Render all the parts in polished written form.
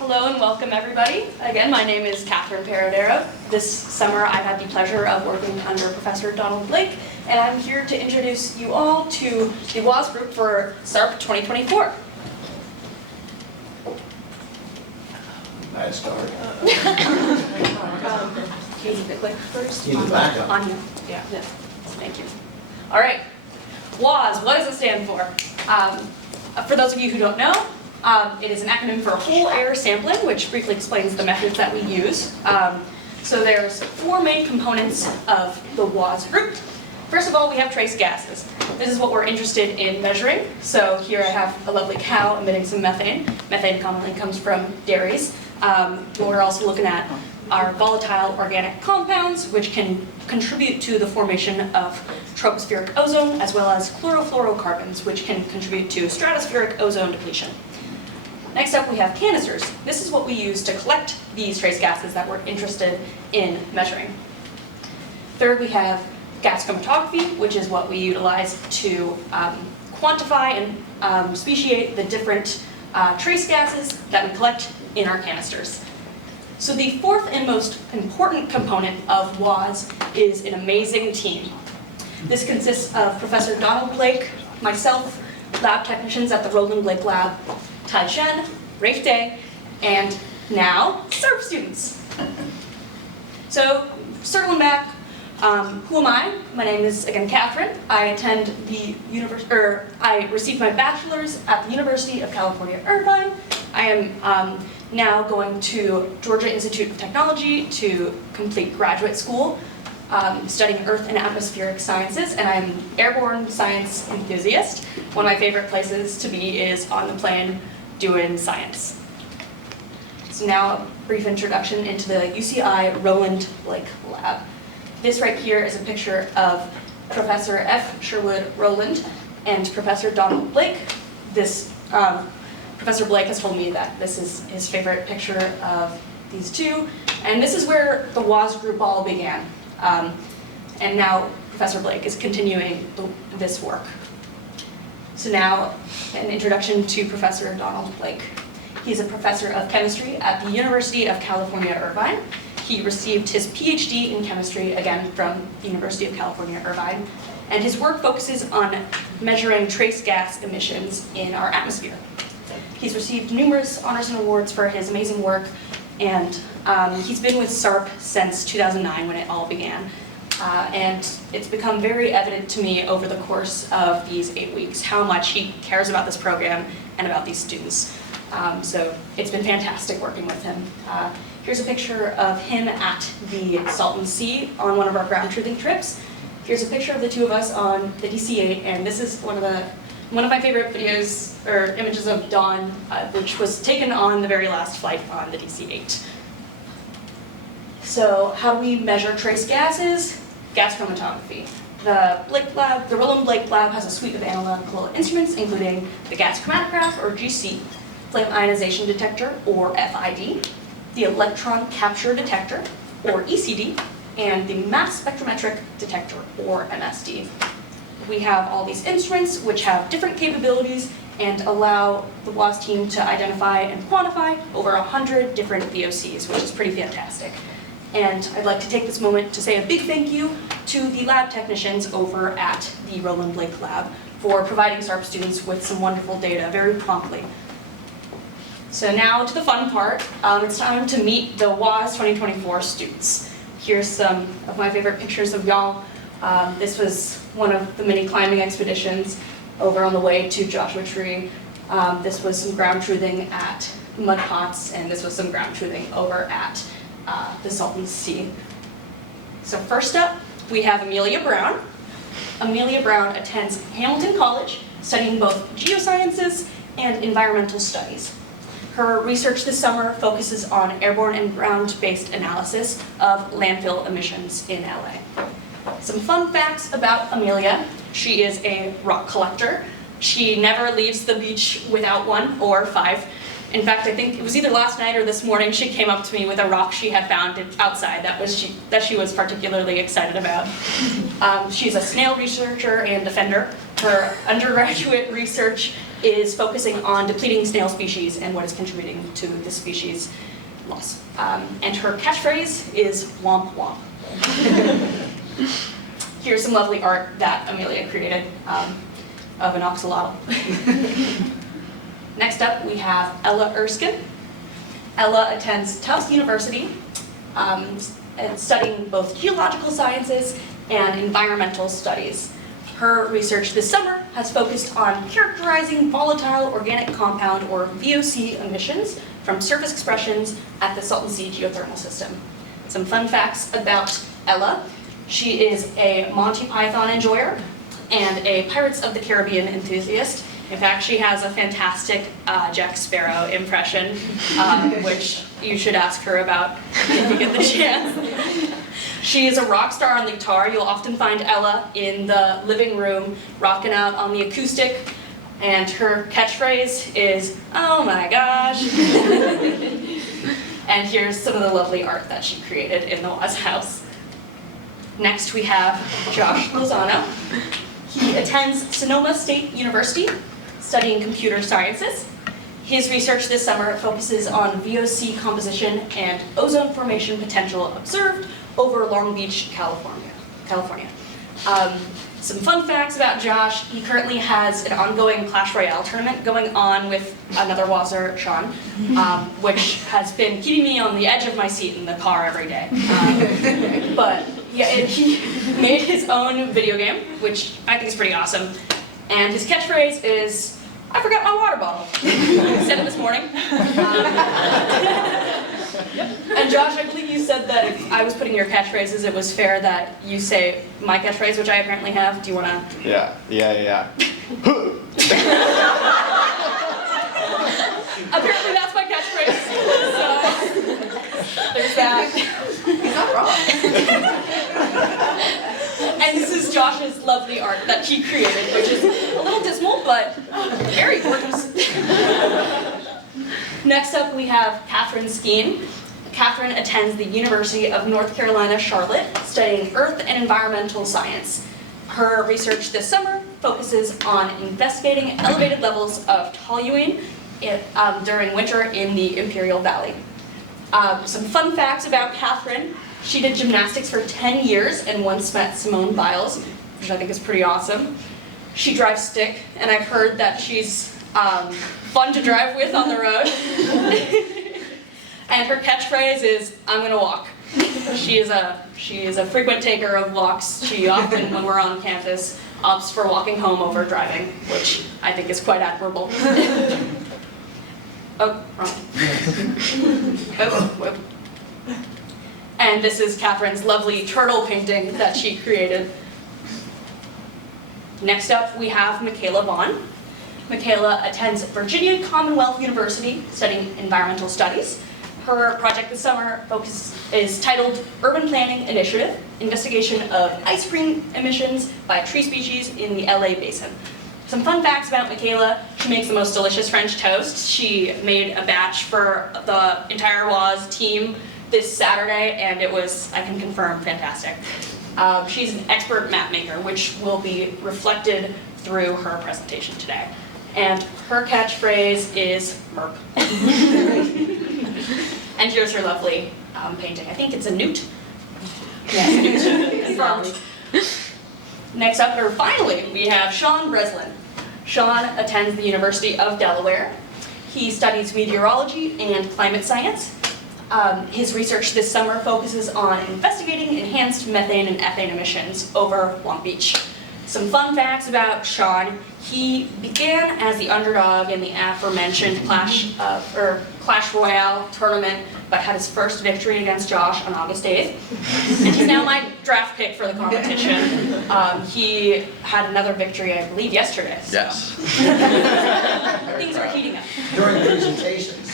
Hello and welcome everybody. Again, my name is Katherine Paredero. This summer I've had the pleasure of working under Professor Donald Blake, and I'm here to introduce you all to the WAS group for SARP 2024. Nice start. Can you click first? Need the backup. On you. Yeah. Thank you. All right. WAS, what does it stand for? For those of you who don't know, it is an acronym for whole air sampling, which briefly explains the methods that we use. So there's four main components of the WAS group. First of all, we have trace gases. This is what we're interested in measuring. So here I have a lovely cow emitting some methane. Methane commonly comes from dairies. We're also looking at our volatile organic compounds, which can contribute to the formation of tropospheric ozone, as well as chlorofluorocarbons, which can contribute to stratospheric ozone depletion. Next up, we have canisters. This is what we use to collect these trace gases that we're interested in measuring. Third, we have gas chromatography, which is what we utilize to quantify and speciate the different trace gases that we collect in our canisters. So the fourth and most important component of WAS is an amazing team. This consists of Professor Donald Blake, myself, lab technicians at the Roland Blake Lab, Tai Shen, Rafe Day, and now SARP students. So circling back, who am I? My name is again Katherine. I attend the I received my bachelor's at the University of California, Irvine. I am now going to Georgia Institute of Technology to complete graduate school, studying Earth and Atmospheric Sciences, and I'm an airborne science enthusiast. One of my favorite places to be is on the plane doing science. So now a brief introduction into the UCI Roland Blake Lab. This right here is a picture of Professor F. Sherwood Rowland and Professor Donald Blake. This Professor Blake has told me that this is his favorite picture of these two, and this is where the WAS group all began. And now Professor Blake is continuing this work. So now an introduction to Professor Donald Blake. He's a professor of chemistry at the University of California, Irvine. He received his PhD in chemistry, again from the University of California, Irvine, and his work focuses on measuring trace gas emissions in our atmosphere. He's received numerous honors and awards for his amazing work, and he's been with SARP since 2009 when it all began. And it's become very evident to me over the course of these 8 weeks how much he cares about this program and about these students. So it's been fantastic working with him. Here's a picture of him at the Salton Sea on one of our ground truthing trips. Here's a picture of the two of us on the DC-8, and this is one of my favorite videos or images of Dawn, which was taken on the very last flight on the DC-8. So how do we measure trace gases? Gas chromatography. The Roland Blake Lab has a suite of analytical instruments, including the gas chromatograph, or GC, flame ionization detector, or FID, the electron capture detector, or ECD, and the mass spectrometric detector, or MSD. We have all these instruments which have different capabilities and allow the WAS team to identify and quantify over 100 different VOCs, which is pretty fantastic. And I'd like to take this moment to say a big thank you to the lab technicians over at the Roland Blake Lab for providing SARP students with some wonderful data very promptly. So now to the fun part. It's time to meet the WAS 2024 students. Here's some of my favorite pictures of y'all. This was one of the many climbing expeditions over on the way to Joshua Tree. This was some ground truthing at Mud Pots, and this was some ground truthing over at the Salton Sea. So first up, we have Amelia Brown. Amelia Brown attends Hamilton College, studying both geosciences and environmental studies. Her research this summer focuses on airborne and ground-based analysis of landfill emissions in LA. Some fun facts about Amelia. She is a rock collector. She never leaves the beach without one or 5. In fact, I think it was either last night or this morning she came up to me with a rock she had found outside that she was particularly excited about. She's a snail researcher and defender. Her undergraduate research is focusing on depleting snail species and what is contributing to the species loss. And her catchphrase is womp womp. Here's some lovely art that Amelia created of an axolotl. Next up, we have Ella Erskine. Ella attends Tufts University, and studying both geological sciences and environmental studies. Her research this summer has focused on characterizing volatile organic compound, or VOC, emissions from surface expressions at the Salton Sea geothermal system. Some fun facts about Ella. She is a Monty Python enjoyer and a Pirates of the Caribbean enthusiast. In fact, she has a fantastic Jack Sparrow impression, which you should ask her about if you get the chance. She is a rock star on the guitar. You'll often find Ella in the living room rocking out on the acoustic, and her catchphrase is, "Oh my gosh." And here's some of the lovely art that she created in the Waz house. Next we have Josh Lozano. He attends Sonoma State University, studying computer sciences. His research this summer focuses on VOC composition and ozone formation potential observed over Long Beach, California. Some fun facts about Josh. He currently has an ongoing Clash Royale tournament going on with another Wazer, Sean, which has been keeping me on the edge of my seat in the car every day. But yeah, he made his own video game, which I think is pretty awesome. And his catchphrase is, "I forgot my water bottle." I said it this morning. And Josh, I believe you said that if I was putting your catchphrases, it was fair that you say my catchphrase, which I apparently have. Do you want to? Yeah. Apparently that's my catchphrase. So there's that. He's not wrong. And this is Josh's lovely art that he created, which is a little dismal, but very gorgeous. Next up, we have Katherine Skeen. Katherine attends the University of North Carolina, Charlotte, studying earth and environmental science. Her research this summer focuses on investigating elevated levels of toluene during winter in the Imperial Valley. Some fun facts about Katherine. She did gymnastics for 10 years and once met Simone Biles, which I think is pretty awesome. She drives stick, and I've heard that she's fun to drive with on the road. And her catchphrase is, "I'm gonna walk." She is a frequent taker of walks. She often, when we're on campus, opts for walking home over driving, which I think is quite admirable. Oh, wrong. Oh, whoop. And this is Katherine's lovely turtle painting that she created. Next up, we have Michaela Vaughn. Michaela attends Virginia Commonwealth University, studying environmental studies. Her project this summer is titled Urban Planning Initiative, Investigation of Ice Cream Emissions by Tree Species in the LA Basin. Some fun facts about Michaela: she makes the most delicious French toast. She made a batch for the entire Waz team this Saturday, and it was, I can confirm, fantastic. She's an expert map maker, which will be reflected through her presentation today. And her catchphrase is "merp." And here's her lovely painting. I think it's a newt. Yes, a newt. Next up, or finally, we have Sean Breslin. Sean attends the University of Delaware. He studies meteorology and climate science. His research this summer focuses on investigating enhanced methane and ethane emissions over Long Beach. Some fun facts about Sean: he began as the underdog in the aforementioned Clash Royale tournament, but had his first victory against Josh on August 8th. And he's now my draft pick for the competition. He had another victory, I believe, yesterday. So. Yes. Things are heating up. During presentations.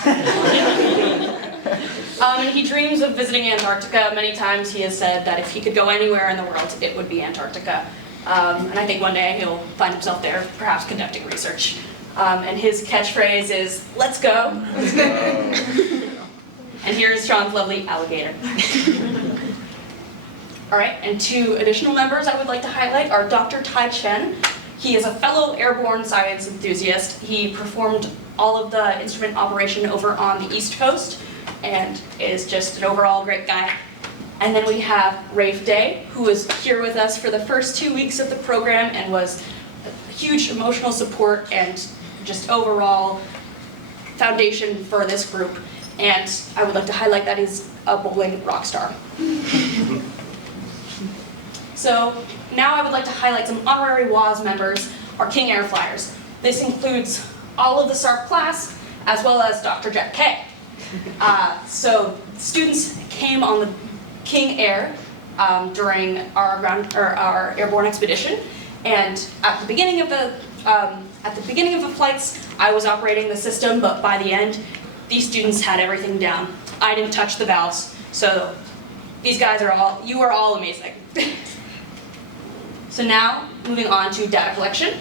And he dreams of visiting Antarctica. Many times he has said that if he could go anywhere in the world, it would be Antarctica. And I think one day he'll find himself there, perhaps conducting research. And his catchphrase is, "Let's go." Let's go. And here's Sean's lovely alligator. All right, and two additional members I would like to highlight are Dr. Tai Chen. He is a fellow airborne science enthusiast. He performed all of the instrument operation over on the East Coast and is just an overall great guy. And then we have Rafe Day, who was here with us for the first 2 weeks of the program and was a huge emotional support and just overall foundation for this group. And I would like to highlight that he's a bowling rock star. So now I would like to highlight some honorary WAS members, our King Air Flyers. This includes all of the SARP class, as well as Dr. Jack K. So students came on the King Air during our airborne expedition, and at the beginning of the flights, I was operating the system, but by the end, these students had everything down. I didn't touch the valves, so these guys you are all amazing. So now, moving on to data collection.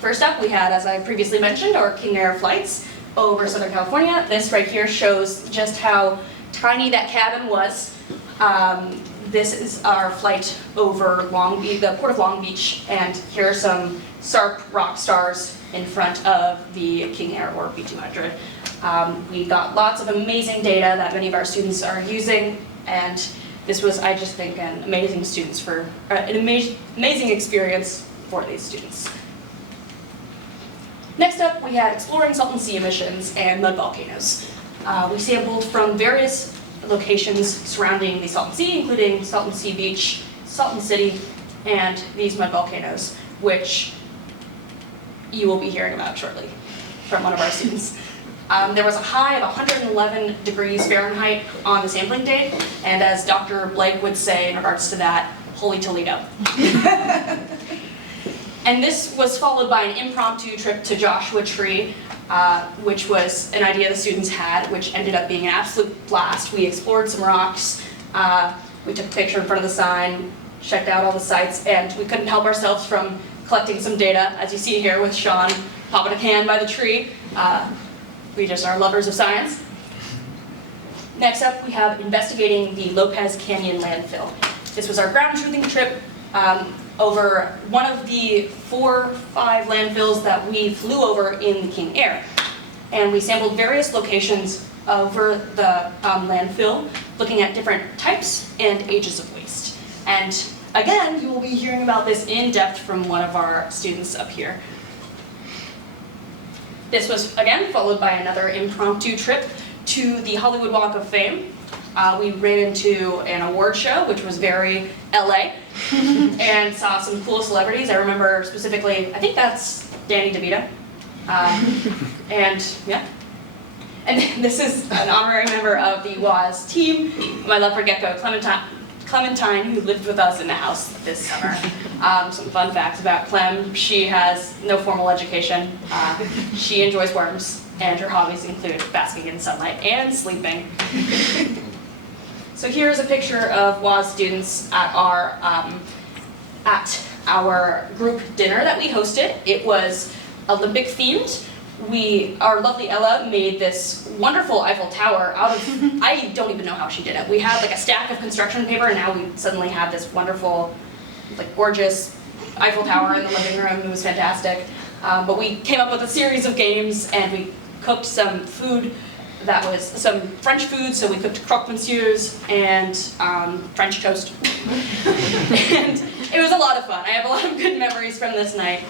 First up, we had, as I previously mentioned, our King Air flights over Southern California. This right here shows just how tiny that cabin was. This is our flight over the Port of Long Beach, and here are some SARP rock stars in front of the King Air or B200. We got lots of amazing data that many of our students are using, and this was, I just think, an amazing amazing experience for these students. Next up, we had exploring Salton Sea emissions and mud volcanoes. We sampled from various locations surrounding the Salton Sea, including Salton Sea Beach, Salton City, and these mud volcanoes, which you will be hearing about shortly from one of our students. There was a high of 111 degrees Fahrenheit on the sampling day, and as Dr. Blake would say in regards to that, holy Toledo. And this was followed by an impromptu trip to Joshua Tree, which was an idea the students had, which ended up being an absolute blast. We explored some rocks, we took a picture in front of the sign, checked out all the sites, and we couldn't help ourselves from collecting some data, as you see here with Sean popping a can by the tree. We just are lovers of science. Next up, we have investigating the Lopez Canyon landfill. This was our ground truthing trip over one of the 4 or 5 landfills that we flew over in the King Air. And we sampled various locations over the landfill, looking at different types and ages of waste. And again, you will be hearing about this in depth from one of our students up here. This was, again, followed by another impromptu trip to the Hollywood Walk of Fame. We ran into an award show, which was very LA, and saw some cool celebrities. I remember specifically, I think that's Danny DeVito. And yeah. And this is an honorary member of the WAS team, my love for gecko, Clementine, who lived with us in the house this summer. Some fun facts about Clem: she has no formal education, she enjoys worms, and her hobbies include basking in sunlight and sleeping. So here's a picture of WAS students at our group dinner that we hosted. It was Olympic themed. Our lovely Ella made this wonderful Eiffel Tower out of, I don't even know how she did it. We had like a stack of construction paper, and now we suddenly have this wonderful, like gorgeous Eiffel Tower in the living room. It was fantastic. But we came up with a series of games, and we cooked some food that was some French food, so we cooked croque monsieurs and French toast. And it was a lot of fun. I have a lot of good memories from this night.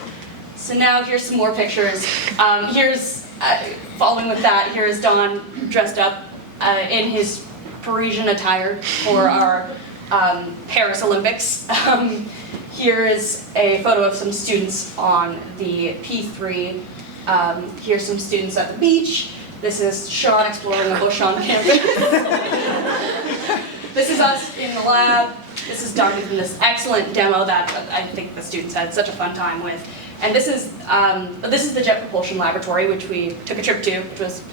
So now here's some more pictures. Following with that, here is Don dressed up in his Parisian attire for our Paris Olympics. Here is a photo of some students on the P3. Here's some students at the beach. This is Sean exploring a bush on campus. This is us in the lab. This is Don giving this excellent demo that I think the students had such a fun time with. And this is the Jet Propulsion Laboratory, which we took a trip to, which was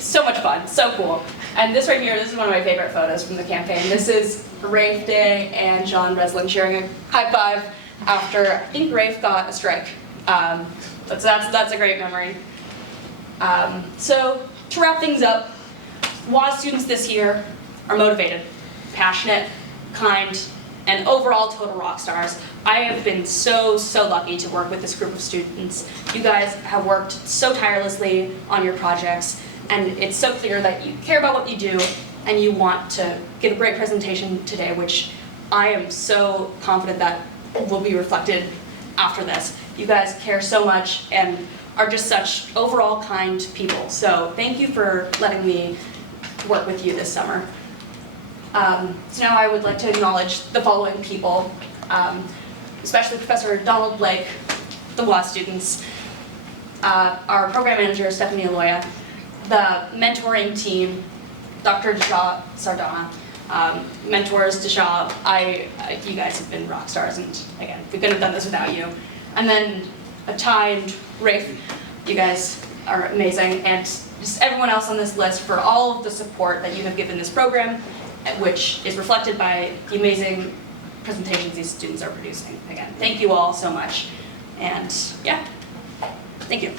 so much fun, so cool. And this right here, this is one of my favorite photos from the campaign. This is Rafe Day and John Breslin sharing a high five after, I think Rafe got a strike. That's a great memory. So to wrap things up, WAS students this year are motivated, passionate, kind, and overall total rock stars. I have been so lucky to work with this group of students. You guys have worked so tirelessly on your projects, and it's so clear that you care about what you do and you want to give a great presentation today, which I am so confident that will be reflected after this. You guys care so much and are just such overall kind people. So thank you for letting me work with you this summer. So now I would like to acknowledge the following people, especially Professor Donald Blake, the law students, our program manager, Stephanie Aloya, the mentoring team, Dr. Desha Sardana, mentors Desha, you guys have been rock stars, and again, we couldn't have done this without you. And then Ty and Rafe, you guys are amazing, and just everyone else on this list for all of the support that you have given this program, which is reflected by the amazing presentations these students are producing. Again, thank you all so much, and yeah, thank you.